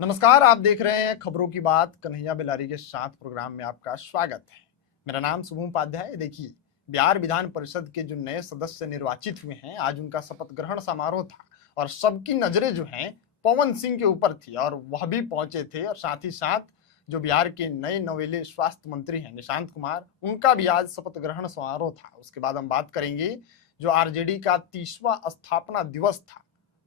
नमस्कार, आप देख रहे हैं खबरों की बात। कन्हैया बेलारी के साथ प्रोग्राम में आपका स्वागत है। मेरा नाम शुभम उपाध्याय है। देखिए, बिहार विधान परिषद के जो नए सदस्य निर्वाचित हुए हैं, आज उनका शपथ ग्रहण समारोह था और सबकी नजरें जो हैं पवन सिंह के ऊपर थी और वह भी पहुंचे थे। और साथ ही साथ जो बिहार के नए नवेले स्वास्थ्य मंत्री हैं निशांत कुमार, उनका भी आज शपथ ग्रहण समारोह था। उसके बाद हम बात करेंगे जो आरजेडी का 30वां स्थापना दिवस था,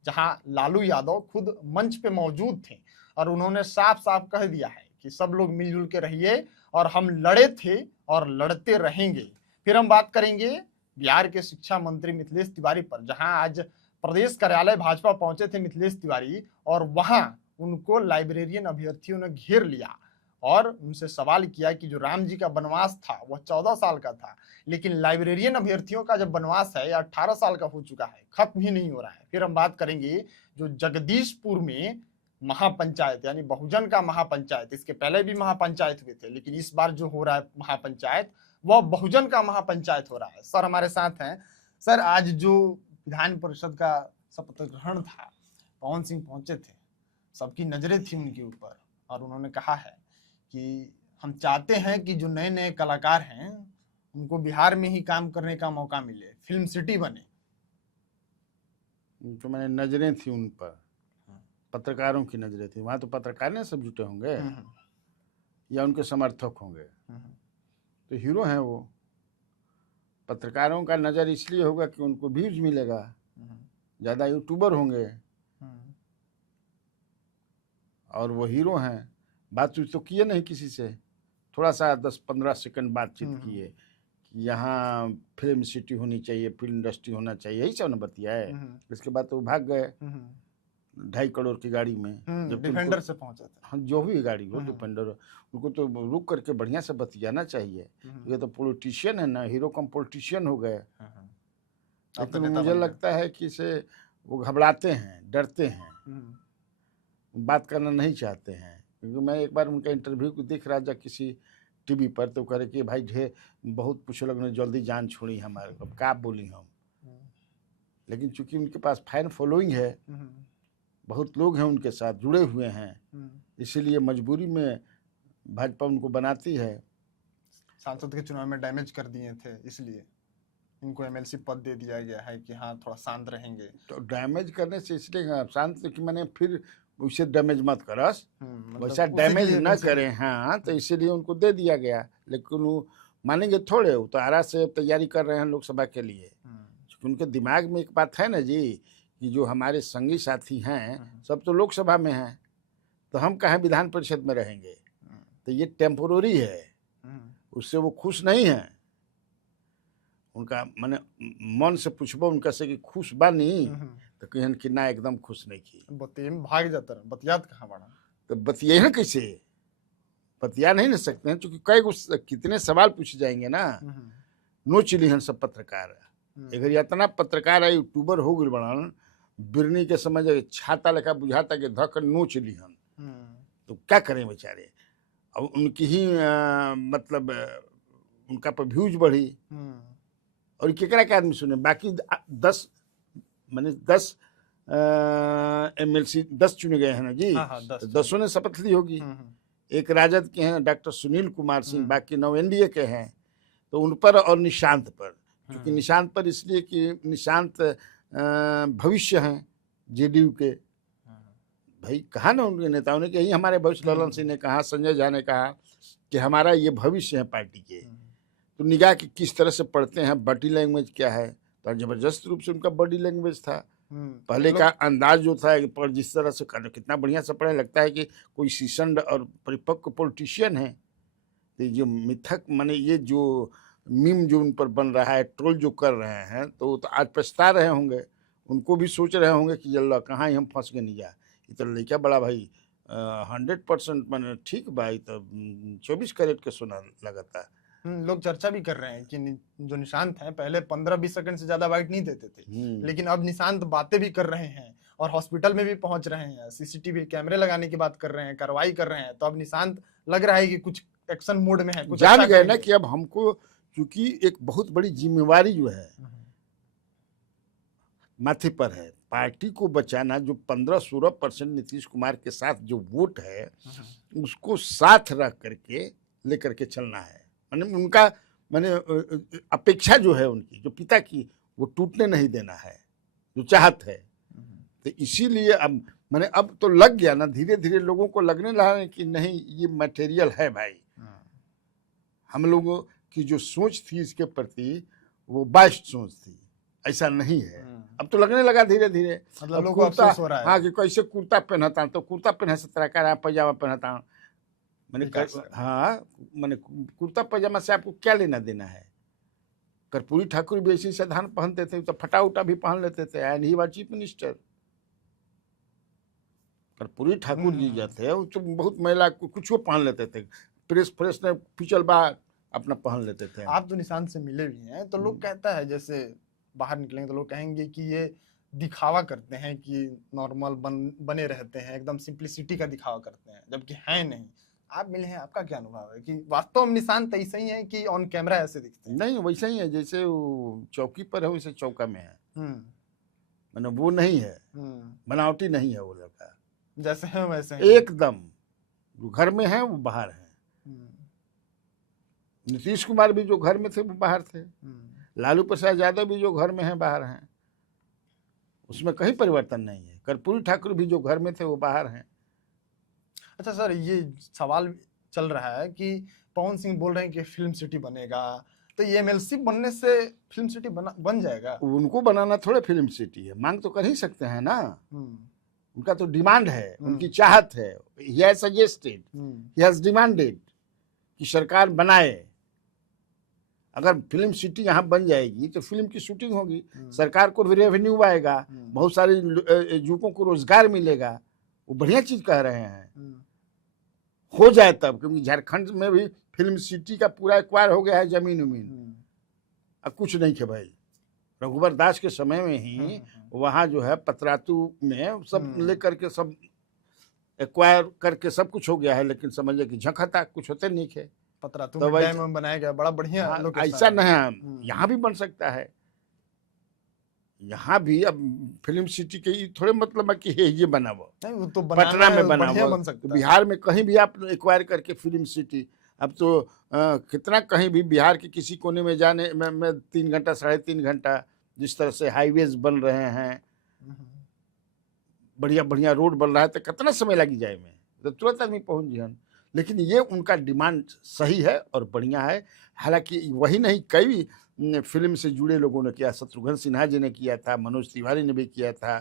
जहां लालू यादव खुद मंच पे मौजूद थे और उन्होंने साफ साफ कह दिया है कि सब लोग मिलजुल के रहिए और हम लड़े थे और लड़ते रहेंगे। फिर हम बात करेंगे बिहार के शिक्षा मंत्री मिथिलेश तिवारी पर, जहां आज प्रदेश कार्यालय भाजपा पहुंचे थे मिथिलेश तिवारी और वहां उनको लाइब्रेरियन अभ्यर्थियों ने घेर लिया और उनसे सवाल किया कि जो राम जी का वनवास था वह 14 साल का था, लेकिन लाइब्रेरियन अभ्यर्थियों का जब वनवास है या 18 साल का हो चुका है, खत्म ही नहीं हो रहा है। फिर हम बात करेंगे जो जगदीशपुर में महापंचायत यानी बहुजन का महापंचायत, इसके पहले भी महापंचायत हुए थे, लेकिन इस बार जो हो रहा है महापंचायत वह बहुजन का महापंचायत हो रहा है। सर हमारे साथ हैं। सर, आज जो विधान परिषद का शपथ ग्रहण था, पवन सिंह पहुंचे थे, सबकी नजरें थी उनके ऊपर और उन्होंने कहा है कि हम चाहते हैं कि जो नए नए कलाकार हैं उनको बिहार में ही काम करने का मौका मिले, फिल्म सिटी बने। तो मैंने नजरें थी उन पर, पत्रकारों की नजरें थी। वहां तो पत्रकार ने सब जुटे होंगे या उनके समर्थक होंगे। तो हीरो हैं वो। पत्रकारों का नजर इसलिए होगा कि उनको व्यूज मिलेगा, ज्यादा यूट्यूबर होंगे और वो हीरो हैं। बातचीत तो किए नहीं किसी से, थोड़ा सा 10-15 सेकंड बातचीत किए कि यहाँ फिल्म सिटी होनी चाहिए, फिल्म इंडस्ट्री होना चाहिए, यही सब न बतिया है। इसके बाद तो वो भाग गए 2.5 करोड़ की गाड़ी में, जब डिफेंडर से पहुंचा था। हाँ, जो भी गाड़ी हो डिफेंडर, उनको तो रुक करके बढ़िया से बतियाना चाहिए। ये तो पॉलिटिशियन है ना, हीरो कम पॉलिटिशियन हो गए। लेकिन तो मुझे लगता है कि इसे वो घबराते हैं, डरते हैं, बात करना नहीं चाहते हैं। क्योंकि मैं एक बार उनका इंटरव्यू को देख रहा था किसी टीवी पर, तो कह रहे कि भाई ढेर बहुत कुछ लोग ने जल्दी जान छोड़ी हमारे, अब क्या बोली हम। लेकिन चूंकि उनके पास फैन फॉलोइंग है, बहुत लोग हैं उनके साथ जुड़े हुए हैं, इसीलिए मजबूरी में भाजपा उनको बनाती है। सांसद के चुनाव में डैमेज कर दिए थे, इसलिए इनको एमएलसी पद दे दिया गया है कि हाँ थोड़ा शांत रहेंगे। तो डैमेज करने से इसलिए शांत कि मैंने फिर उसे डैमेज मत करस, वैसा डैमेज न करें। हाँ, तो इसीलिए उनको दे दिया गया। लेकिन वो मानेंगे थोड़े, वो तो आरा से तैयारी कर रहे हैं लोकसभा के लिए। उनके दिमाग में एक बात है ना जी, कि जो हमारे संगी साथी हैं सब तो लोकसभा में हैं, तो हम कहाँ विधान परिषद में रहेंगे। तो ये टेम्पोररी है, उससे वो खुश नहीं है। उनका मैंने मन से पूछबो उनका से कि खुश बानी, तो कहन कि ना एकदम खुश नहीं की। बतिये में भाग जाता है, बतियात कहाँ बड़ा। तो बतिया है कैसे, बतिया नहीं ना सकते हैं, क्योंकि कई कितने सवाल पूछे जाएंगे ना। नो चिली हैं सब पत्रकार, अगर इतना पत्रकार है यूट्यूबर हो गए बड़न, बिरनी के समय छाता लेखा बुझाता कि धक नोच लिहन, तो क्या करें बेचारे। अब उनकी ही मतलब उनका पर व्यूज बढ़ी और केकरा के आदमी सुने। बाकी 10 मैंने 10 एमएलसी 10 चुने गए हैं ना जी। हाँ, 10 तो 10 ने शपथ ली होगी। एक राजद के हैं डॉक्टर सुनील कुमार सिंह, बाकी 9 एनडीए के हैं। तो उन पर और निशांत पर, क्योंकि निशांत पर इसलिए कि निशांत भविष्य हैं जेडीयू के। भाई कहा ना उनके नेताओं ने कि यही हमारे भविष्य, ललन सिंह ने कहा, संजय झा ने कहा कि हमारा ये भविष्य है पार्टी के। तो निगाह की किस तरह से पढ़ते हैं, बॉडी लैंग्वेज क्या है, तो जबरदस्त रूप से उनका बॉडी लैंग्वेज था। पहले का अंदाज जो था पर जिस तरह से कितना बढ़िया से पढ़े, लगता है कि कोई सीसन्ड और परिपक्व पॉलिटिशियन है। तो जो मिथक माने ये जो मीम जो उन पर बन रहा है, ट्रोल जो कर रहे हैं, तो आज पछता रहे होंगे। उनको भी सोच रहे होंगे कि अल्लाह कहाँ ही हम फंस गए नहीं जा। ये तो लड़का बड़ा भाई 100% मैंने ठीक भाई, तो 24 कैरेट के सोना लगाता। लोग चर्चा भी कर रहे हैं कि जो निशांत हैं पहले 15-20 सेकंड से ज्यादा बाइट नहीं देते थे, लेकिन अब निशांत बातें भी कर रहे हैं और हॉस्पिटल में भी पहुंच रहे हैं, सीसीटीवी कैमरे लगाने की बात कर रहे हैं, कार्रवाई कर रहे हैं। तो अब निशांत लग रहा है कि कुछ एक्शन मोड में है, कुछ जान गए ना कि अब हमको, क्योंकि एक बहुत बड़ी जिम्मेवारी जो है माथे पर है, पार्टी को बचाना, जो 15-16% नीतीश कुमार के साथ जो वोट है उसको साथ रख करके लेकर के चलना है। माने उनका अपेक्षा जो है उनकी, जो पिता की, वो टूटने नहीं देना है, जो चाहत है। तो इसीलिए अब अब तो लग गया ना, धीरे धीरे लोगों को लगने लगा कि नहीं ये मटेरियल है भाई। हम लोगों की जो सोच थी इसके प्रति वो बाइस्ड सोच थी, ऐसा नहीं है। अब तो लगने लगा धीरे धीरे, मतलब लोगों को अफसोस हो रहा है। हाँ, कि कैसे कुर्ता पहनता तो कुर्ता पहने से तरह का पैजामा पहनता। हाँ, कुर्ता पैजामा से आपको क्या लेना देना है? कर्पूरी ठाकुर भी ऐसी साधारण पहनते थे, तो फटा उटा भी पहन लेते थे, and he was chief minister. Karpoori Thakur ji जो थे वो तो बहुत महिला कुछ वो पहन लेते थे, प्रेस ने पिछल बार अपना पहन लेते थे। आप तो निशांत से मिले भी हैं, तो लोग कहता है जैसे बाहर निकलेंगे तो लोग कहेंगे कि ये दिखावा करते हैं, कि नॉर्मल बने रहते हैं, एकदम सिंप्लिसिटी का दिखावा करते हैं, जबकि है नहीं। आप मिले हैं, आपका क्या अनुभव है कि वास्तव में निशांत ऐसे ही है कि ऑन कैमरा ऐसे दिखते हैं? नहीं, वैसा ही है, जैसे वो चौकी पर है वैसे चौका में है। वो नहीं है, बनावटी नहीं है वो लड़का, जैसे है वैसे है एकदम। जो घर में है वो बाहर है। नीतीश कुमार भी जो घर में थे वो बाहर थे, लालू प्रसाद यादव भी जो घर में है बाहर हैं, उसमें कहीं परिवर्तन नहीं है। कर्पूरी ठाकुर भी जो घर में थे वो बाहर हैं। अच्छा सर, ये सवाल चल रहा है कि पवन सिंह बोल रहे हैं कि फिल्म सिटी बनेगा, तो ये एमएलसी बनने से फिल्म सिटी बन जाएगा? उनको बनाना थोड़े फिल्म सिटी है, मांग तो कर ही सकते हैं ना। उनका तो डिमांड है, उनकी चाहत है। he has suggested, he has demanded कि सरकार बनाए। अगर फिल्म सिटी यहाँ बन जाएगी तो फिल्म की शूटिंग होगी, सरकार को भी रेवेन्यू आएगा, बहुत सारे युवकों को रोजगार मिलेगा। वो बढ़िया चीज कह रहे हैं, हो जाए तब, क्योंकि झारखंड में भी फिल्म सिटी का पूरा एक्वायर हो गया है जमीन उमीन। अब कुछ नहीं थे भाई, रघुवर दास के समय में ही वहाँ जो है पतरातू में सब लेकर के सब एक्वायर करके सब कुछ हो गया है, लेकिन समझिए कि झंखता कुछ होते नहीं थे। पतरातू में डैम बनाया गया, बड़ा बढ़िया लोकेशन। ऐसा नहीं, यहाँ भी बन सकता है। यहाँ भी अब फिल्म सिटी के थोड़े मतलब है कि ये बनाओ, तो पटना में बनाओ, बन सकता है। बिहार में कहीं भी आप एक्वायर करके फिल्म सिटी। अब तो कितना कहीं भी बिहार के किसी कोने में जाने में 3 घंटा 3.5 घंटा, जिस तरह से हाईवेज बन रहे हैं, बढ़िया बढ़िया रोड बन रहा है, तो कितना समय लगी जाए में, तो तुरंत आदमी पहुंच जाए। लेकिन ये उनका डिमांड सही है और बढ़िया है। हालांकि वही नहीं, कई फिल्म से जुड़े लोगों ने किया, शत्रुघ्न सिन्हा जी ने किया था, मनोज तिवारी ने भी किया था।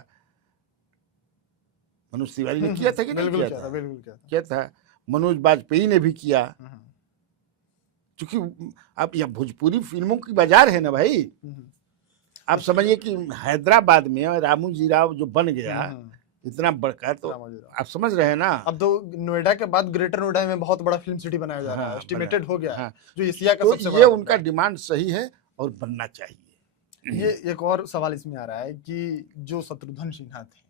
मनोज तिवारी ने किया था कि नहीं किया था? बिल्कुल किया था। मनोज वाजपेयी ने भी किया। क्योंकि अब यह भोजपुरी फिल्मों की बाजार है ना भाई। आप समझिए कि हैदराबाद में रामू जी राव जो बन गया इतना बड़का, तो आप समझ रहे हैं ना। अब तो नोएडा के बाद ग्रेटर नोएडा में बहुत बड़ा फिल्म सिटी बनाया जा रहा है, एस्टिमेटेड हो गया, जो एशिया का सबसे बड़ा। ये उनका डिमांड सही है और बनना चाहिए। ये एक और सवाल इसमें आ रहा है कि जो शत्रुघ्न सिन्हा थे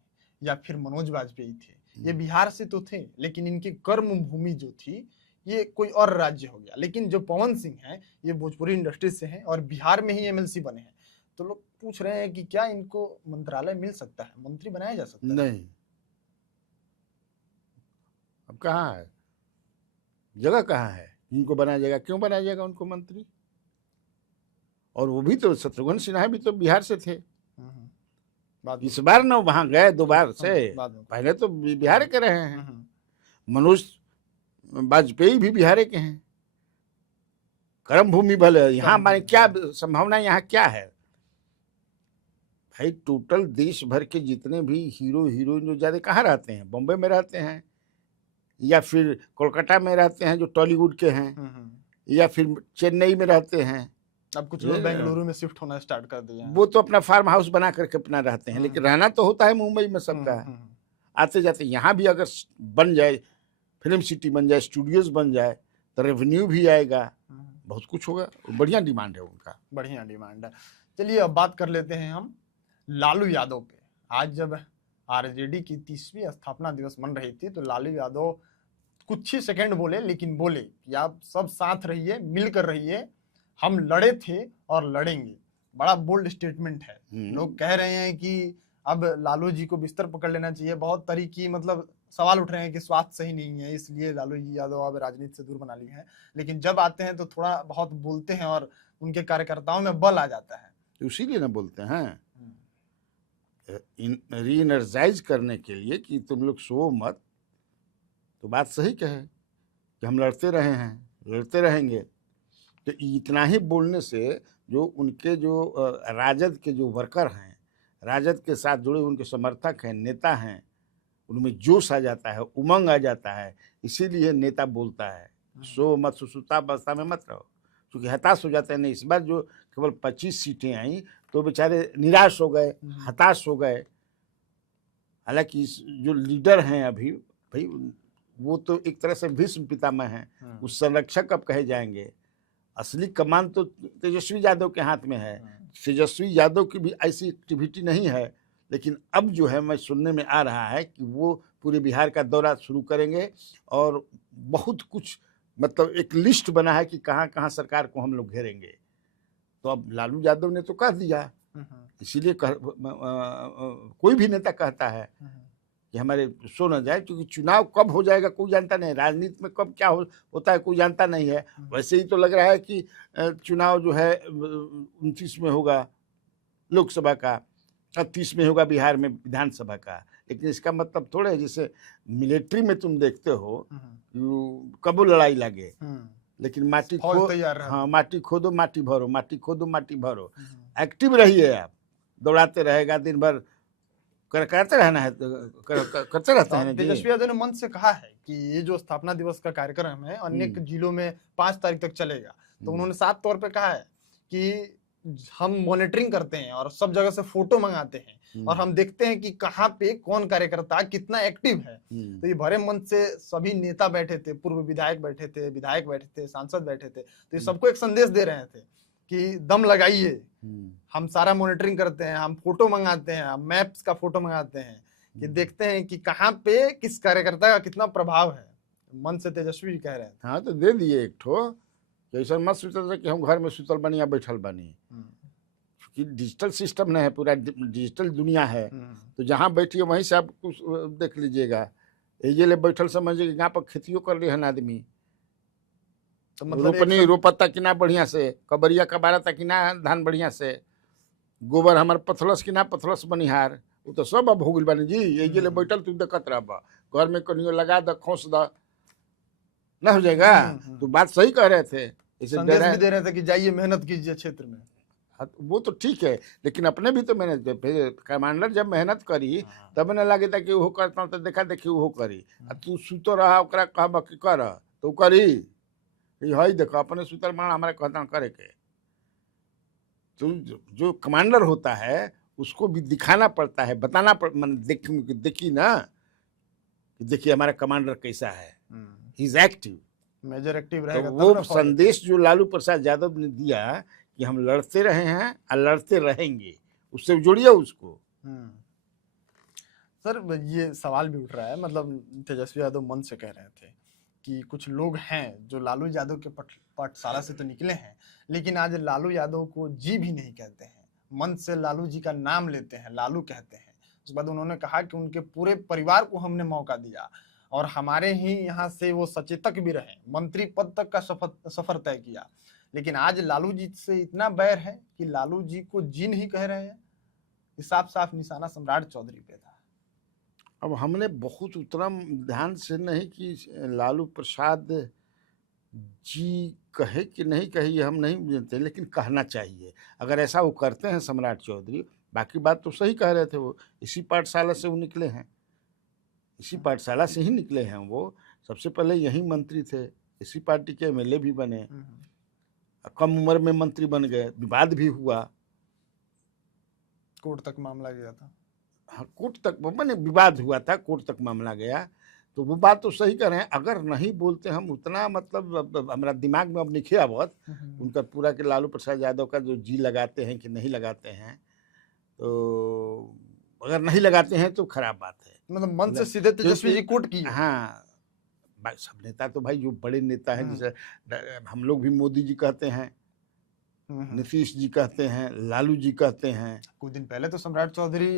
या फिर मनोज वाजपेयी थे, ये बिहार से तो थे, लेकिन इनकी कर्म भूमि जो थी ये कोई और राज्य हो गया। लेकिन जो पवन सिंह हैं ये भोजपुरी इंडस्ट्री से हैं और बिहार में ही एमएलसी बने हैं। तो लोग पूछ रहे हैं कि क्या इनको मंत्रालय मिल सकता है, मंत्री बनाया जा सकता है? नहीं, अब कहाँ है जगह, कहाँ है इनको बनाया जाएगा? क्यों बनाया जाएगा उनको मंत्री? और वो भी तो शत्रुघ्न सिन्हा भी तो बिहार से थे। इस बार ना वहां गए 2 बार से, पहले तो बिहार के रहे हैं। मनोज वाजपेयी भी बिहार के हैं। कर्म भूमि भले यहाँ, माने क्या संभावना यहाँ क्या है भाई? टोटल देश भर के जितने भी हीरो हीरोइन जो ज्यादा कहाँ रहते हैं, बॉम्बे में रहते हैं या फिर कोलकाता में रहते हैं जो टॉलीवुड के हैं, या फिर चेन्नई में रहते हैं। अब कुछ लोग बेंगलुरु में शिफ्ट होना स्टार्ट कर दिए हैं। वो तो अपना फार्म हाउस बना करके अपना रहते हैं, लेकिन रहना तो होता है मुंबई में सबका। आते जाते यहाँ भी अगर बन जाए, फिल्म सिटी बन जाए, स्टूडियोज बन जाए, तो रेवेन्यू भी आएगा, बहुत कुछ होगा। बढ़िया डिमांड है उनका, बढ़िया डिमांड है। चलिए अब बात कर लेते हैं हम लालू यादव पे। आज जब आरजेडी की 30वीं स्थापना दिवस मन रही थी, तो लालू यादव कुछ ही सेकंड बोले, लेकिन बोले कि आप सब साथ रहिए, मिलकर रहिए, हम लड़े थे और लड़ेंगे। बड़ा बोल्ड स्टेटमेंट है। लोग कह रहे हैं कि अब लालू जी को बिस्तर पकड़ लेना चाहिए। बहुत तरीकी मतलब सवाल उठ रहे हैं कि स्वास्थ्य सही नहीं है, इसलिए लालू जी यादव अब राजनीति से दूर बना लिए हैं। लेकिन जब आते हैं तो थोड़ा बहुत बोलते हैं और उनके कार्यकर्ताओं में बल आ जाता है। तो इसीलिए ना बोलते हैं री एनर्जाइज करने के लिए कि तुम लोग सो मत। तो बात सही कहे कि हम लड़ते रहे हैं, लड़ते रहेंगे। तो इतना ही बोलने से जो उनके जो राजद के जो वर्कर हैं, राजद के साथ जुड़े उनके समर्थक हैं, नेता हैं, उनमें जोश आ जाता है, उमंग आ जाता है। इसीलिए नेता बोलता है सो मत, सुसुप्त अवस्था में मत रहो, क्योंकि हताश हो जाते हैं। नहीं, इस बार जो केवल 25 सीटें आई तो बेचारे निराश हो गए, हताश हो गए। हालांकि जो लीडर हैं अभी भाई, वो तो एक तरह से भीष्म पितामह हैं, उस संरक्षक अब कहे जाएंगे। असली कमान तो तेजस्वी यादव के हाथ में है। तेजस्वी यादव की भी ऐसी एक्टिविटी नहीं है, लेकिन अब जो है मैं सुनने में आ रहा है कि वो पूरे बिहार का दौरा शुरू करेंगे और बहुत कुछ मतलब एक लिस्ट बना है कि कहाँ कहाँ सरकार को हम लोग घेरेंगे। तो अब लालू यादव ने तो कह दिया, इसीलिए कोई भी नेता कहता है कि हमारे सो न जाए, क्योंकि चुनाव कब हो जाएगा कोई जानता नहीं, राजनीति में कब क्या होता है कोई जानता नहीं है। वैसे ही तो लग रहा है कि चुनाव जो है 29 में होगा लोकसभा का, 30 में होगा बिहार में विधानसभा का। लेकिन इसका मतलब थोड़ा है, जैसे मिलिट्री में तुम देखते हो कब लड़ाई लगे, लेकिन माटी हाँ माटी खोदो माटी भरो, माटी खोदो माटी भरो। एक्टिव रहिए आप, दौड़ाते रहेगा दिन भर, करते रहना है, करते रहते हैं। तेजस्वी यादव ने मंच से कहा है कि ये जो स्थापना दिवस का कार्यक्रम है अनेक जिलों में 5 तारीख तक चलेगा। तो उन्होंने साफ तौर पे कहा है कि हम मॉनिटरिंग करते हैं और सब जगह से फोटो मंगाते हैं और हम देखते हैं कि कहाँ पे कौन कार्यकर्ता कितना एक्टिव है। तो ये भरे मंच से सभी नेता बैठे थे, पूर्व विधायक बैठे थे, विधायक बैठे थे, सांसद बैठे थे। तो ये सबको एक संदेश दे रहे थे कि दम लगाइए, हम सारा मॉनिटरिंग करते हैं, हम फोटो मंगाते हैं, हम मैप्स का फोटो मंगाते हैं कि देखते हैं कि कहाँ पे किस कार्यकर्ता का कितना प्रभाव है। मन से तेजस्वी जी कह रहे हैं। हाँ तो दे दिए एक ठो, ऐसा मत सोचते कि हम घर में सुतल बनी या बैठल बनी, क्योंकि डिजिटल सिस्टम नहीं है, पूरा डिजिटल दुनिया है। तो जहाँ बैठिए वहीं से आप कुछ देख लीजिएगा। ये ले बैठल समझिए यहाँ पर खेतियों कर रहे हैं आदमी, तो मतलब रोपनी रोपता कि ना बढ़िया से, कबरिया कबारता कि ना धान बढ़िया से, गोबर हमारे पथलस कि ना पथलस बनिहार, वो तो सब अब हो गई बनी जी। ये ले बैठल तू देखत रह, घर में कनियो लगा द खोस द ना हो जाएगा। तो बात सही कह रहे थे, संदेश भी दे रहे थे कि जाइए मेहनत कीजिए क्षेत्र में। वो तो ठीक है, लेकिन अपने भी तो मेहनत, कमांडर जब मेहनत करी तब न लगे था कि वो करता हूँ तो देखा देखी वो करी। तू सुतो रहा ओकरा कहब कि कर तो करी, यही देखो अपने सुतर माना हमारे कहता करे के। तो जो कमांडर होता है उसको भी दिखाना पड़ता है, बताना देखी ना, देखिए हमारा कमांडर कैसा है, he is active, major active रहेगा। तो वो संदेश जो लालू प्रसाद यादव ने दिया कि हम लड़ते रहे हैं और लड़ते रहेंगे, उससे जोड़िए उसको। सर ये सवाल भी उठ रहा है, मतलब तेजस्वी यादव मन से कह रहे थे कि कुछ लोग हैं जो लालू यादव के पाठशाला से तो निकले हैं, लेकिन आज लालू यादव को जी भी नहीं कहते हैं, मन से लालू जी का नाम लेते हैं, लालू कहते हैं। उसके बाद उन्होंने कहा कि उनके पूरे परिवार को हमने मौका दिया और हमारे ही यहाँ से वो सचेतक भी रहे, मंत्री पद तक का सफर तय किया। लेकिन आज लालू जी से इतना बैर है कि लालू जी को जी नहीं कह रहे हैं। साफ साफ निशाना सम्राट चौधरी पे था। अब हमने बहुत उतना ध्यान से नहीं कि लालू प्रसाद जी कहे कि नहीं कहे ये हम नहीं जानते, लेकिन कहना चाहिए अगर ऐसा वो करते हैं सम्राट चौधरी। बाकी बात तो सही कह रहे थे, वो इसी पाठशाला से वो निकले हैं, इसी पाठशाला से ही निकले हैं। वो सबसे पहले यही मंत्री थे, इसी पार्टी के एमएलए भी बने, कम उम्र में मंत्री बन गए, विवाद भी हुआ, कोर्ट तक मामला गया था। हाँ कोर्ट तक मैंने विवाद हुआ था, कोर्ट तक मामला गया। तो वो बात तो सही कर रहे हैं, अगर नहीं बोलते हम उतना, मतलब हमारा दिमाग में अब नहीं आवत उनका पूरा के लालू प्रसाद यादव का जो जी लगाते हैं कि नहीं लगाते हैं। तो अगर नहीं लगाते हैं तो खराब बात है, मतलब मन से सीधे तेजस्वी जी कोर्ट की। हाँ सब नेता तो भाई जो बड़े नेता हैं, जैसे हम लोग भी मोदी जी कहते हैं, नीतीश जी कहते हैं, लालू जी कहते हैं। कुछ दिन पहले तो सम्राट चौधरी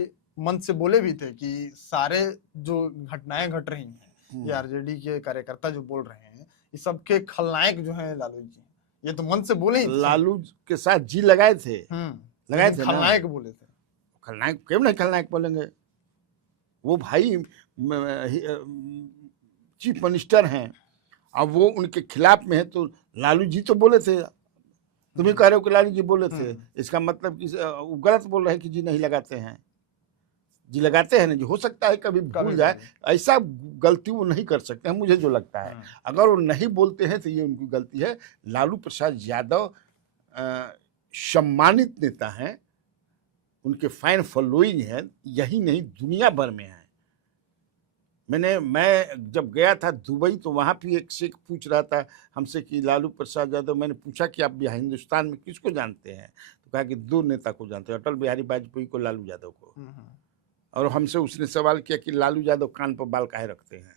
मन से बोले भी थे कि सारे जो घटनाएं घट रही हैं, ये आरजेडी के कार्यकर्ता जो बोल रहे हैं, ये सबके खलनायक जो हैं लालू जी, ये तो मन से बोले ही थे। लालू के साथ जी लगाए थे, लगाए थे, खलनायक बोले थे। खलनायक क्यों नहीं खलनायक बोलेंगे? वो भाई चीफ मिनिस्टर हैं, अब वो उनके खिलाफ में है, तो लालू जी तो बोले थे। तुम ही कह रहे हो कि लालू जी बोले थे, इसका मतलब कि वो गलत बोल रहे हैं कि जी नहीं लगाते हैं। जी लगाते हैं ना जी, हो सकता है कभी भूल जाए, ऐसा गलती वो नहीं कर सकते हैं मुझे जो लगता है। अगर वो नहीं बोलते हैं तो ये उनकी गलती है। लालू प्रसाद यादव सम्मानित नेता हैं, उनके फैन फॉलोइंग है, यही नहीं दुनिया भर में है। मैं जब गया था दुबई तो वहाँ भी एक शेख पूछ रहा था हमसे कि लालू प्रसाद यादव, मैंने पूछा कि आप हिंदुस्तान में किसको जानते हैं, तो कहा कि दो नेता को जानते हैं, अटल बिहारी वाजपेयी को, लालू यादव को। और हमसे उसने सवाल किया कि लालू यादव कान पर बाल काहे रखते हैं।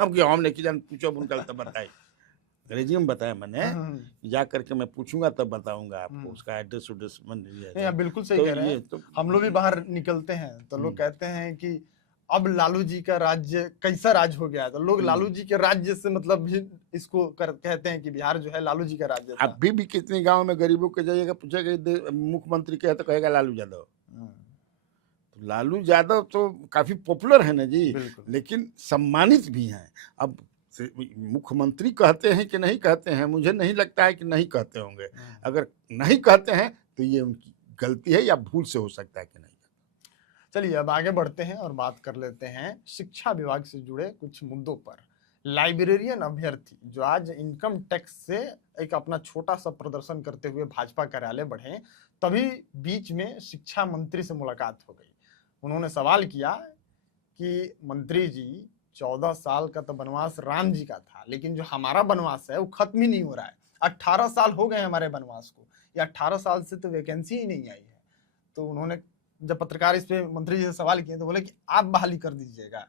हम कि हमने कि जान पूछो उनका तब बताए, अंग्रेजी में बताया मैंने, जा करके मैं पूछूंगा तब बताऊंगा आपको उसका एड्रेस उड्रेस मन लिया। बिल्कुल सही कह रहे हैं। तो हम लोग भी बाहर निकलते हैं तो लोग कहते हैं कि अब लालू जी का राज्य कैसा राज्य हो गया है, तो लोग लालू जी के राज्य से मतलब भी इसको कहते हैं कि बिहार जो है लालू जी का राज्य था। अभी भी कितने गांव में गरीबों के जाइएगा, पूछेगा मुख्यमंत्री क्या है तो कहेगा लालू यादव। तो लालू यादव तो काफी पॉपुलर है ना जी, लेकिन सम्मानित भी हैं। अब मुख्यमंत्री कहते हैं कि नहीं कहते हैं, मुझे नहीं लगता है कि नहीं कहते होंगे। अगर नहीं कहते हैं तो ये उनकी गलती है या भूल से हो सकता है कि नहीं। चलिए अब आगे बढ़ते हैं और बात कर लेते हैं शिक्षा विभाग से जुड़े कुछ मुद्दों पर। लाइब्रेरियन अभ्यर्थी जो आज इनकम टैक्स से एक अपना छोटा सा प्रदर्शन करते हुए भाजपा कार्यालय बढ़े, तभी बीच में शिक्षा मंत्री से मुलाकात हो गई। उन्होंने सवाल किया कि मंत्री जी 14 साल का तो वनवास राम जी का था, लेकिन जो हमारा वनवास है वो खत्म ही नहीं हो रहा है। 18 साल हो गए हमारे वनवास को, या 18 साल से तो वैकेंसी ही नहीं आई है। तो उन्होंने जब पत्रकार इस पे मंत्री जी से सवाल किए तो बोले कि आप बहाली कर दीजिएगा,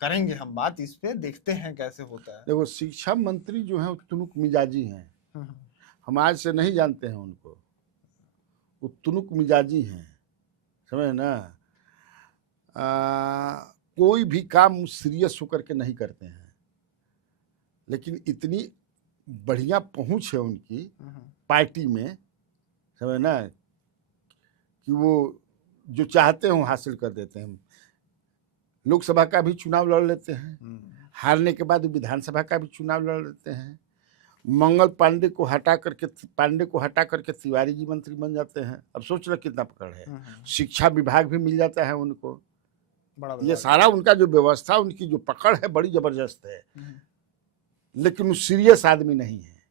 करेंगे हम बात इस पे, देखते हैं कैसे होता है। देखो शिक्षा मंत्री जो है वो तुनुक मिजाजी हैं, हम आज से नहीं जानते हैं उनको, वो तुनुक मिजाजी हैं, समझे ना। कोई भी काम सीरियस होकर के नहीं करते हैं, लेकिन इतनी बढ़िया पहुंच है उनकी पार्टी में, समझे ना, कि वो जो चाहते हैं हासिल कर देते हैं। लोकसभा का भी चुनाव लड़ लेते हैं, हारने के बाद विधानसभा का भी चुनाव लड़ लेते हैं। मंगल पांडे को हटा करके तिवारी जी मंत्री बन जाते हैं। अब सोच लो कितना पकड़ है। शिक्षा विभाग भी मिल जाता है उनको, ये सारा उनका जो व्यवस्था, उनकी जो पकड़ है बड़ी जबरदस्त है। लेकिन वो सीरियस आदमी नहीं है,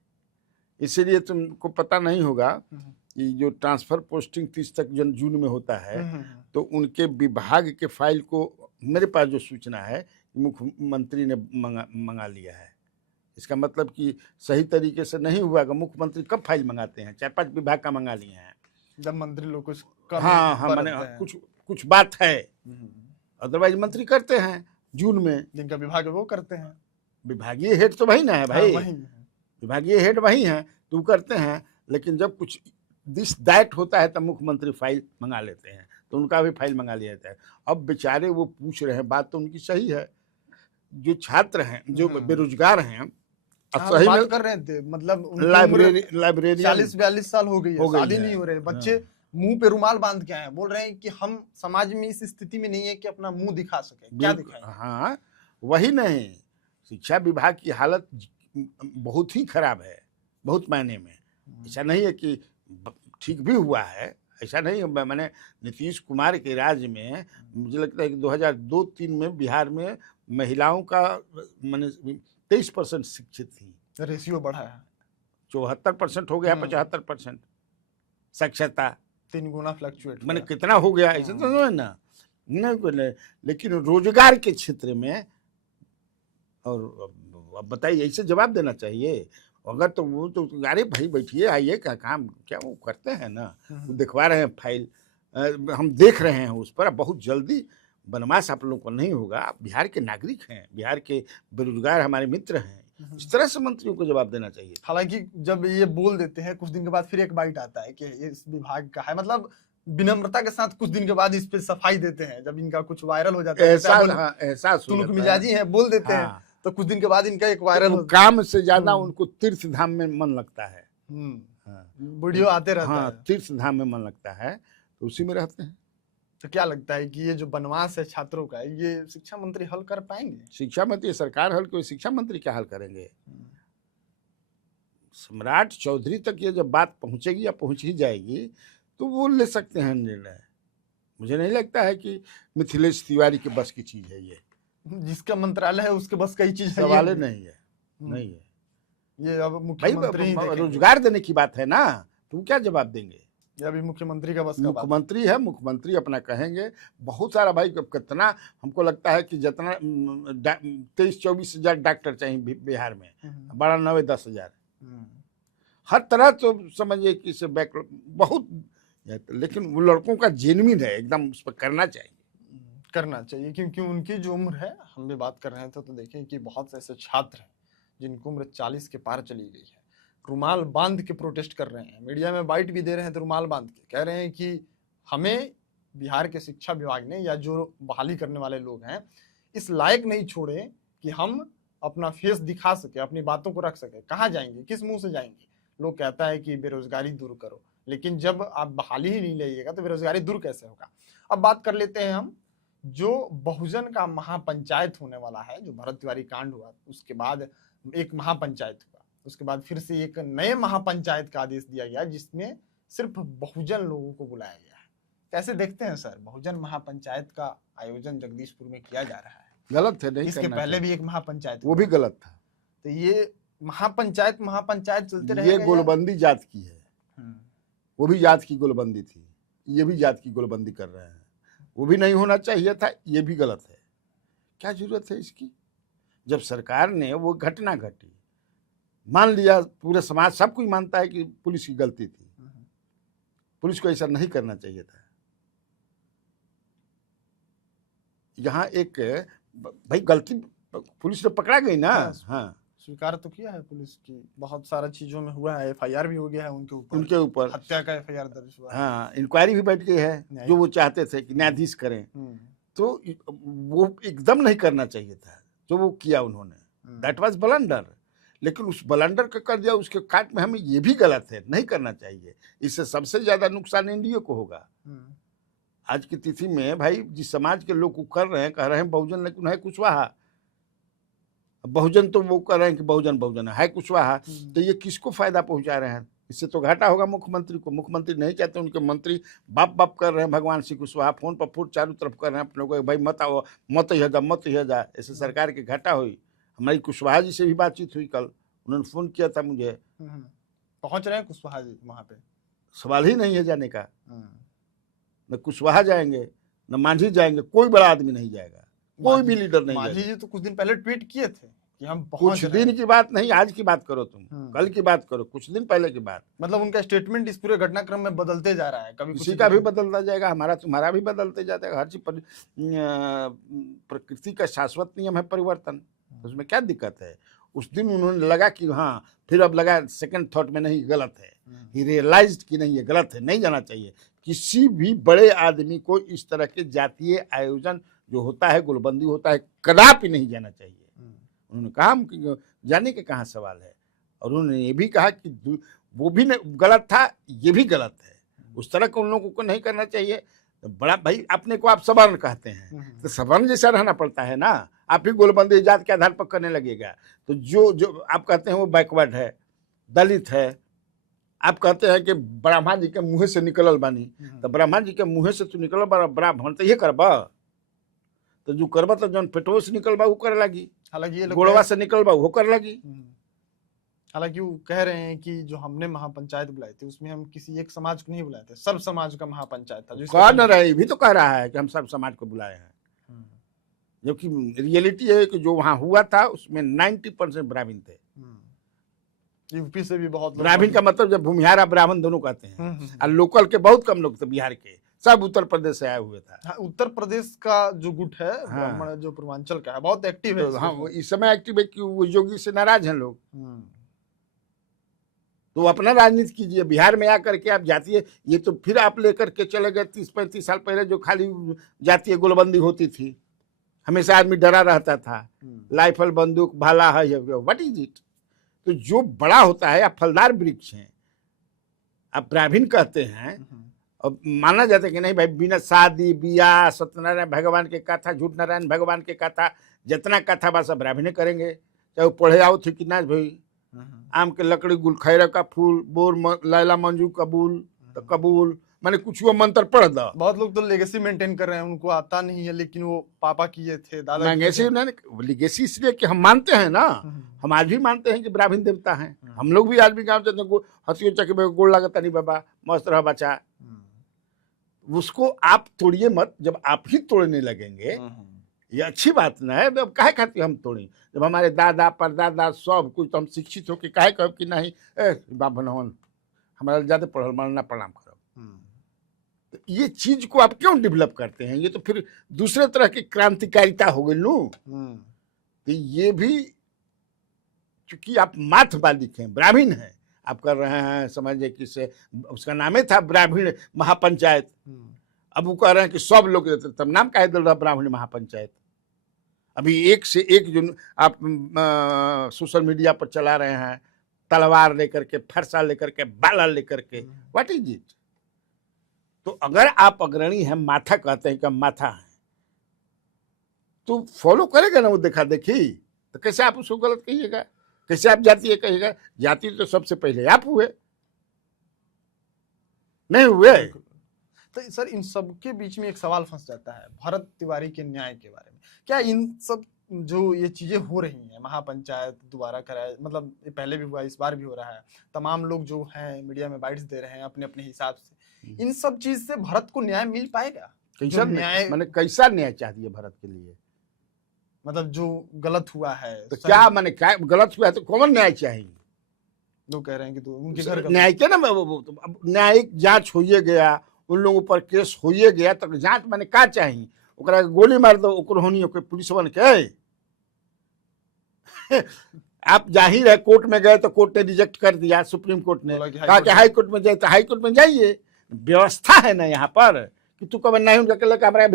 इसीलिए तुमको पता नहीं होगा कि जो ट्रांसफर पोस्टिंग 30 तक जून में होता है, तो उनके विभाग के फाइल को मेरे पास जो सूचना है मुख्यमंत्री ने मंगा लिया है। इसका मतलब कि सही तरीके से नहीं हुआ। मुख्यमंत्री कब फाइल मंगाते हैं? 4-5 विभाग का मंगा लिए हैं, जब मंत्री लोग कुछ हाँ मैंने कुछ बात है, अदरवाइज मंत्री करते हैं जून में। जिनका विभाग है वो करते हैं, विभागीय हेड तो वही ना है भाई, विभागीय हेड वही है तो करते हैं। लेकिन जब कुछ दिस दैट होता है तब मुख्यमंत्री फाइल मंगा लेते हैं, तो उनका भी फाइल मंगा लिया जाता है। अब बेचारे वो पूछ रहे हैं, बात तो उनकी सही है। जो छात्र हैं, जो बेरोजगार हैं, सही बात कर रहे थे, मतलब लाइब्रेरी 40-42 साल हो गई है, शादी नहीं हो रहे, बच्चे मुंह पे रुमाल बांध के आए, बोल रहे हैं कि हम समाज में इस स्थिति में नहीं है कि अपना मुंह दिखा सके। क्या दिखाएं? हाँ वही नहीं, शिक्षा विभाग की हालत बहुत ही खराब है, बहुत मायने में। ऐसा नहीं है कि ठीक भी हुआ है, ऐसा नहीं। मैंने नीतीश कुमार के राज में मुझे लगता है कि 2002-03 में बिहार में महिलाओं का मैंने 23% शिक्षित थी, रेशियो बढ़ा है, 74% हो गया, 75% साक्षरता, 3 गुना फ्लक्चुएट मैंने कितना हो गया ऐसे तो है ना। नहीं, लेकिन रोजगार के क्षेत्र में, और अब बताइए, ऐसे जवाब देना चाहिए। अगर तो वो तो अरे भाई बैठिए, आइए, का काम क्या वो करते हैं ना, वो दिखवा रहे हैं फाइल, हम देख रहे हैं उस पर। बहुत जल्दी वनवास आप लोगों को नहीं होगा, आप बिहार के नागरिक हैं, बिहार के बेरोजगार हमारे मित्र हैं। इस तरह से मंत्रियों को जवाब देना चाहिए। हालांकि जब ये बोल देते हैं कुछ दिन के बाद फिर एक बाइट आता है कि इस विभाग का है, मतलब विनम्रता के साथ कुछ दिन के बाद इस पे सफाई देते हैं, जब इनका कुछ वायरल हो जाता है, एहसास, हाँ, एहसास हो तुनुक जाता है। मिजाजी है, बोल देते हैं, हाँ, तो कुछ दिन के बाद इनका एक वायरल तो काम से ज्यादा उनको तीर्थ धाम में मन लगता है। हाँ, वीडियो आते रहता हाँ, है। तीर्थ धाम में मन लगता है, तो उसी में रहते हैं। तो क्या लगता है कि ये जो बनवास है छात्रों का, ये शिक्षा मंत्री हल कर पाएंगे? शिक्षा मंत्री सरकार हल, कोई शिक्षा मंत्री क्या हल करेंगे? सम्राट चौधरी तक ये जब बात पहुंचेगी या पहुंच ही जाएगी तो वो ले सकते हैं निर्णय। मुझे नहीं लगता है कि मिथिलेश तिवारी के बस की चीज है ये। जिसका मंत्रालय है उसके बस कई चीज है, सवाल ही नहीं है, नहीं है। ये अब भाई मुख्यमंत्री ही देखेंगे। रोजगार देने की बात है ना, तुम क्या जवाब देंगे? ये अभी मुख्यमंत्री का बस का बात है। मुख्यमंत्री है, मुख्यमंत्री अपना कहेंगे। बहुत सारा भाई, कितना हमको लगता है कि जितना 23-24 हजार डॉक्टर चाहिए बिहार में, बड़ा 9-10 हजार, हर तरह तो समझिए कि से बैक बहुत, लेकिन वो लड़कों का जेन्युइन है एकदम, उस पर करना चाहिए क्योंकि उनकी जो उम्र है, हम भी बात कर रहे थे तो देखें कि बहुत से ऐसे छात्र हैं जिनकी उम्र 40 के पार चली गई है, रुमाल बांध के प्रोटेस्ट कर रहे हैं, मीडिया में बाइट भी दे रहे हैं, तो रुमाल बांध के कह रहे हैं कि हमें बिहार के शिक्षा विभाग ने या जो बहाली करने वाले लोग हैं इस लायक नहीं छोड़े कि हम अपना फेस दिखा सके, अपनी बातों को रख सके। कहाँ जाएंगे, किस मुंह से जाएंगे? लोग कहता है कि बेरोजगारी दूर करो, लेकिन जब आप बहाली ही नहीं लीजिएगा तो बेरोजगारी दूर कैसे होगा? अब बात कर लेते हैं हम, जो बहुजन का महापंचायत होने वाला है, जो भरत तिवारी कांड हुआ उसके बाद एक महापंचायत हुआ, उसके बाद फिर से एक नए महापंचायत का आदेश दिया गया जिसमें सिर्फ बहुजन लोगों को बुलाया गया है। कैसे देखते हैं सर, बहुजन महापंचायत का आयोजन जगदीशपुर में किया जा रहा है? गलत है, नहीं इसके करना पहले चाहिए। भी एक महापंचायत वो भी गलत था। तो ये महापंचायत चलते रहेगा। ये गोलबंदी जात की है, वो भी जात की गोलबंदी थी, ये भी जात की गोलबंदी कर रहे हैं। वो भी नहीं होना चाहिए था, ये भी गलत है। क्या जरूरत है इसकी? जब सरकार ने वो घटना घटी, मान लिया पूरे समाज, सब कोई मानता है कि पुलिस की गलती थी, पुलिस को ऐसा नहीं करना चाहिए था। यहाँ एक भाई गलती पुलिस ने पकड़ा गई ना, हाँ, स्वीकार तो किया है पुलिस की, बहुत सारा चीजों में हुआ है, एफआईआर भी हो गया है उनके ऊपर हत्या का एफआईआर दर्ज हुआ है। हाँ, इंक्वायरी भी बैठ गई है, जो वो चाहते थे कि न्यायाधीश करें, तो वो एकदम नहीं करना चाहिए था जो वो किया उन्होंने। दैट वाज ब्लंडर, लेकिन उस ब्लंडर का कर दिया, उसके काट में हमें ये भी गलत है, नहीं करना चाहिए। इससे सबसे ज्यादा नुकसान एनडीए को होगा। आज की तिथि में भाई जिस समाज के लोग को कर रहे हैं, कह रहे हैं बहुजन, लेकिन है कुशवाहा। बहुजन तो वो कह रहे हैं कि बहुजन है कुशवाहा, तो ये किसको फायदा पहुंचा रहे हैं? इससे तो घाटा होगा मुख्यमंत्री को। मुख्यमंत्री नहीं चाहते उनके मंत्री बाप कर रहे हैं भगवान सिंह कुशवाहा, फोन पर फुट चारों तरफ कर रहे हैं अपने को, भाई मत आओ, मत ही जा। ऐसे सरकार के घाटा हुई। हमारी कुशवाहा जी से भी बातचीत हुई कल, उन्होंने फोन किया था मुझे। पहुंच रहे हैं कुशवाहा जी वहां पे? सवाल ही नहीं है जाने का। न कुशवाहा जाएंगे, न मांझी जाएंगे, कोई बड़ा आदमी नहीं जाएगा, कोई भी लीडर नहीं। मांझी जी तो कुछ दिन पहले ट्वीट किए थे कि हम कुछ दिन की बात नहीं, आज की बात करो तुम, कल की बात करो, कुछ दिन पहले की बात। मतलब उनका स्टेटमेंट इस पूरे घटनाक्रम में बदलते जा रहा है, कभी किसी का भी बदलता जाएगा, हमारा तुम्हारा भी बदलते जाता है। हर चीज प्रकृति का शाश्वत नियम है परिवर्तन, उसमें क्या दिक्कत है? उस दिन उन्होंने लगा कि हाँ, फिर अब लगा सेकंड थॉट में नहीं, गलत है। ही रियलाइज्ड कि नहीं, ये गलत है, नहीं जाना चाहिए। किसी भी बड़े आदमी को इस तरह के जातीय आयोजन जो होता है, गोलबंदी होता है, कदापि नहीं जाना चाहिए। उन्होंने कहा जाने के कहाँ सवाल है, और उन्होंने ये भी कहा कि वो भी गलत था, ये भी गलत है। उस तरह के उन लोगों को नहीं करना चाहिए। तो बड़ा भाई, अपने को आप सवर्ण कहते हैं, तो सवर्ण जैसा रहना पड़ता है ना। आप ही गोलबंदी जात के आधार पर करने लगेगा तो जो आप कहते हैं वो बैकवर्ड है, दलित है। आप कहते हैं कि ब्रह्मा जी के मुँह से निकलल बानी, तो ब्रह्मा जी के मुँह से तू निकल ब्राह्मण, तो ये करबा, तो जो करबा तो जौन पेटो से निकलबा वो करे लगी, हालांकि गोड़वा से निकलबा वो कर लगी। हालांकि वो कह रहे हैं कि जो हमने महापंचायत बुलाई थी उसमें हम किसी एक समाज को नहीं बुलाए थे, सब समाज का महापंचायत था। कह न रहे, भी तो कह रहा है कि हम सब समाज को बुलाए हैं, जबकि रियलिटी है कि जो वहां हुआ था उसमें 90% ब्राह्मण थे। यूपी से भी बहुत ब्राह्मण का मतलब जब भूमिहारा ब्राह्मण दोनों कहते हैं, और लोकल के बहुत कम लोग थे बिहार के, सब उत्तर प्रदेश से आए हुए था। हाँ, उत्तर प्रदेश का जो गुट है, ब्राह्मण जो पूर्वांचल का है, बहुत एक्टिव है। तो हाँ, इस समय एक्टिव है कि वो योगी से नाराज हैं लोग। तो अपना राजनीति कीजिए। बिहार में आकर के आप जातीय, ये तो फिर आप लेकर के चले गए 30-35 साल पहले जो खाली जातीय गोलबंदी होती थी, हमेशा आदमी डरा रहता था, राइफल बंदूक भाला है, व्हाट इज इट। तो जो बड़ा होता है, आप फलदार वृक्ष हैं, आप ब्राह्मण कहते हैं, और माना जाता है कि नहीं भाई बिना शादी ब्याह सत्यनारायण भगवान के कथा, झूठ नारायण भगवान के कथा, जितना कथा बा सब ब्राह्मण करेंगे, चाहे वो पढ़े आओ थी कि ना भाई, आम के लकड़ी गुलखैरा का फूल बोर लैला मंजू कबूल तो कबूल, माने कुछ वो मंत्र पढ़ दो। बहुत लोग तो लेगेसी मेंटेन कर रहे हैं, उनको आता नहीं है, लेकिन वो पापा किए थे, दादा लेगेसी इसलिए कि हम मानते हैं ना, हम आज भी मानते हैं कि ब्राह्मण देवता हैं। हम लोग भी आज भी गाँव जाते हैं, हंसियों चके गोड़ लगता नहीं बाबा, मस्त रहा बचा, उसको आप तोड़िए मत। जब आप ही तोड़ने लगेंगे, ये अच्छी बात ना है। अब काहे खातिर हम तोड़ी, जब हमारे दादा परदादा सब कुछ तो हम शिक्षित हो कि काहे कहो कि नहीं बाबन हमारा ज्यादा पढ़ल मानना प्रणाम करो। तो ये चीज को आप क्यों डेवलप करते हैं? ये तो फिर दूसरे तरह की क्रांतिकारिता हो गई लू। तो ये भी चूंकि आप माथ बालिक हैं, ब्राह्मण हैं, आप कर रहे हैं, समझिए कि से उसका नाम ही था ब्राह्मण महापंचायत। अब वो कह रहे हैं कि सब लोग, तब नाम काहे दल रहा ब्राह्मण महापंचायत। अभी एक से एक जो आप सोशल मीडिया पर चला रहे हैं, तलवार लेकर के, फरसा लेकर के, बाला लेकर के, व्हाट इज इट। तो अगर आप अग्रणी हैं, माथा कहते हैं कि हम माथा हैं, तो फॉलो करेगा ना वो देखा देखी। तो कैसे आप उसको गलत कहिएगा, कैसे आप जातीय कहिएगा? जाति तो सबसे पहले आप हुए, नहीं हुए। तो सर इन सब के बीच में एक सवाल फंस जाता है भरत तिवारी के न्याय के बारे में। क्या इन सब जो ये चीजें हो रही हैं, महापंचायत दोबारा कराए, मतलब ये पहले भी हुआ, इस बार भी हो रहा है, तमाम लोग जो हैं मीडिया में बाइट्स दे रहे हैं अपने अपने हिसाब से, इन सब चीज से भरत को न्याय मिल पाएगा? कैसा न्याय, मैंने कैसा न्याय चाहिए भरत के लिए? मतलब जो गलत हुआ है तो क्या मैंने क्या गलत हुआ है तो कौन न्याय चाहिए? लोग कह रहे हैं कि तो उनके घर न्याय के ना, न्यायिक जांच होइए गया, उन लोगों पर केस होइए गया, तो जांच मैंने का चाहिए? ओकरा गोली मार दो, ओकर होनी ओकर पुलिस बन के आप जाहिर है कोर्ट में गए तो कोर्ट ने रिजेक्ट कर दिया, सुप्रीम कोर्ट ने कहा कि हाई कोर्ट में जाए, तो हाई कोर्ट में जाइए। व्यवस्था है ना यहाँ पर कि तू कब नहीं उनका कैमरा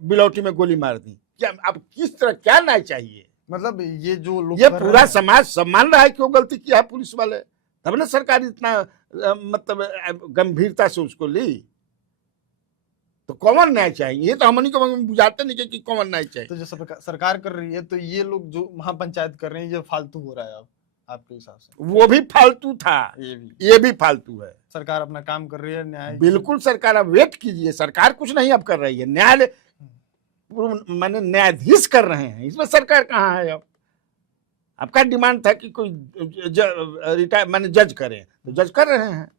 बिलौटी में गोली मार दी। क्या अब किस तरह क्या न्याय चाहिए? मतलब ये जो लोग, ये पूरा समाज सम्मान रहा है कि वो गलती किया है पुलिस वाले, तब ना सरकार इतना मतलब गंभीरता से उसको ली। तो कॉमन न्याय चाहिए, ये तो हमनी को बुझाते नहीं कि कॉमन न्याय चाहिए। तो जो सरकार कर रही है, तो ये लोग जो महापंचायत कर रहे हैं, ये फालतू हो रहा है अब आपके हिसाब से? वो भी फालतू था, ये भी फालतू है। सरकार अपना काम कर रही है, न्याय बिल्कुल। सरकार अब वेट कीजिए, सरकार कुछ नहीं अब कर रही है, न्याय माने न्यायाधीश कर रहे हैं, इसमें सरकार कहाँ है? अब आपका डिमांड था कि कोई रिटायर माने जज करें, तो जज कर रहे हैं।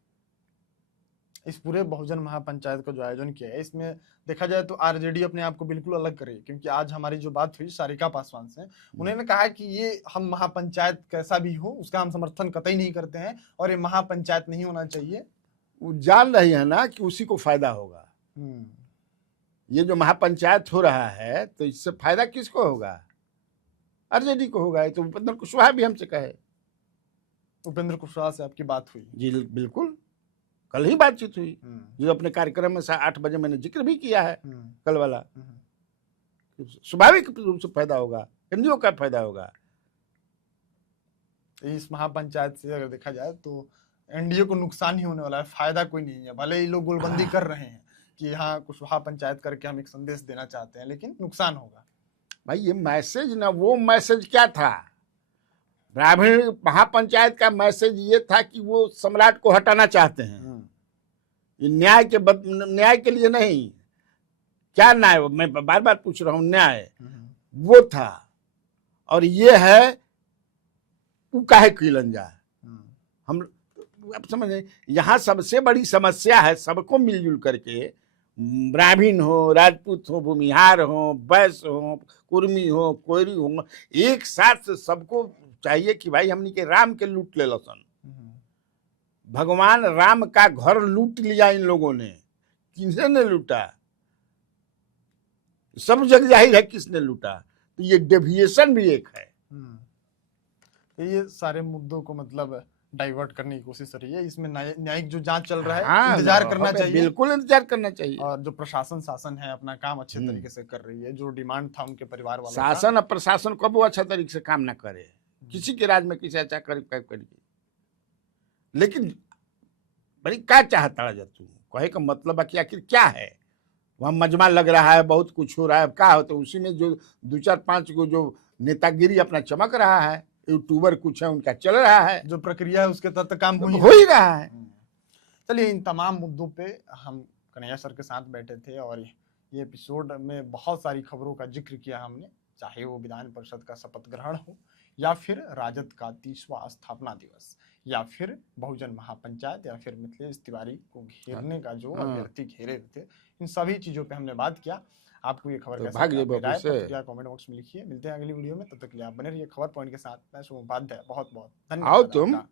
इस पूरे बहुजन महापंचायत का जो आयोजन किया है, इसमें देखा जाए तो आरजेडी अपने आप को बिल्कुल अलग करे, क्योंकि आज हमारी जो बात हुई सारिका पासवान से, उन्होंने कहा कि ये हम महापंचायत कैसा भी हो उसका हम समर्थन कतई नहीं करते हैं और ये महापंचायत नहीं होना चाहिए। वो जान रही है ना कि उसी को फायदा होगा। ये जो महापंचायत हो रहा है, तो इससे फायदा किसको होगा? आरजेडी को होगा। तो उपेंद्र कुशवाहा भी हमसे कहे। उपेंद्र कुशवाहा से आपकी बात हुई? जी बिल्कुल, कल ही बातचीत हुई, जो अपने कार्यक्रम में 8 बजे मैंने जिक्र भी किया है कल वाला। स्वाभाविक रूप से फायदा होगा, एनजीओ का फायदा होगा। इस महापंचायत से अगर देखा जाए तो एनडीए को नुकसान ही होने वाला है, फायदा कोई नहीं है। भले ही लोग गोलबंदी कर रहे हैं कि यहाँ कुछ महापंचायत करके हम एक संदेश देना चाहते हैं, लेकिन नुकसान होगा। भाई ये मैसेज ना, वो मैसेज क्या था? ब्राह्मण महापंचायत का मैसेज ये था कि वो सम्राट को हटाना चाहते हैं। ये न्याय के लिए नहीं। क्या न्याय? मैं बार बार पूछ रहा हूं, न्याय वो था। और ये है वो काहे किलंजा। हम अब समझे, यहाँ सबसे बड़ी समस्या है सबको मिलजुल करके, ब्राह्मण हो, राजपूत हो, भूमिहार हो, वैश्य हो, कुर्मी हो, कोयरी हो, एक साथ सबको चाहिए कि भाई हमनी के राम के लूट ले लसन। भगवान राम का घर लूट लिया इन लोगों ने। किसने लूटा? सब जग जाहिर है किसने लूटा। तो ये डेविएशन भी एक है। तो ये सारे मुद्दों को मतलब डाइवर्ट करने की कोशिश रही है। इसमें न्यायिक जो जांच चल रहा है, हाँ, इंतजार करना चाहिए। बिल्कुल इंतजार करना चाहिए। और जो प्रशासन शासन है अपना काम अच्छे तरीके से कर रही है। जो डिमांड था उनके परिवार वालों का, शासन और प्रशासन कब वो अच्छा तरीके से काम ना करे, किसी के राज में किसी अच्छा करिए। लेकिन बड़ी क्या चाहता है तू, कहे का मतलब है कि आखिर क्या है वहाँ? मजमा लग रहा है, बहुत कुछ हो रहा है, क्या हो, तो उसी में जो 2-4-5 को जो नेतागिरी अपना चमक रहा है, यूट्यूबर कुछ है उनका चल रहा है, जो प्रक्रिया है उसके तहत काम हो ही रहा है। चलिए, इन तमाम मुद्दों पे हम कन्हैया सर के साथ बैठे थे और ये एपिसोड में बहुत सारी खबरों का जिक्र किया हमने, चाहे वो विधान परिषद का शपथ ग्रहण हो, या फिर राजद का 30वां स्थापना दिवस, या फिर बहुजन महापंचायत, या फिर मिथिलेश तिवारी को घेरने का जो अभ्यर्थी घेरे थे, इन सभी चीजों पे हमने बात किया। आपको ये खबर कैसा लगा कमेंट बॉक्स में लिखिए। मिलते हैं अगली वीडियो में, तब तक के लिए आप बने रहिए खबर पॉइंट के साथ। मैं शुभम उपाध्याय, बहुत बहुत धन्यवाद।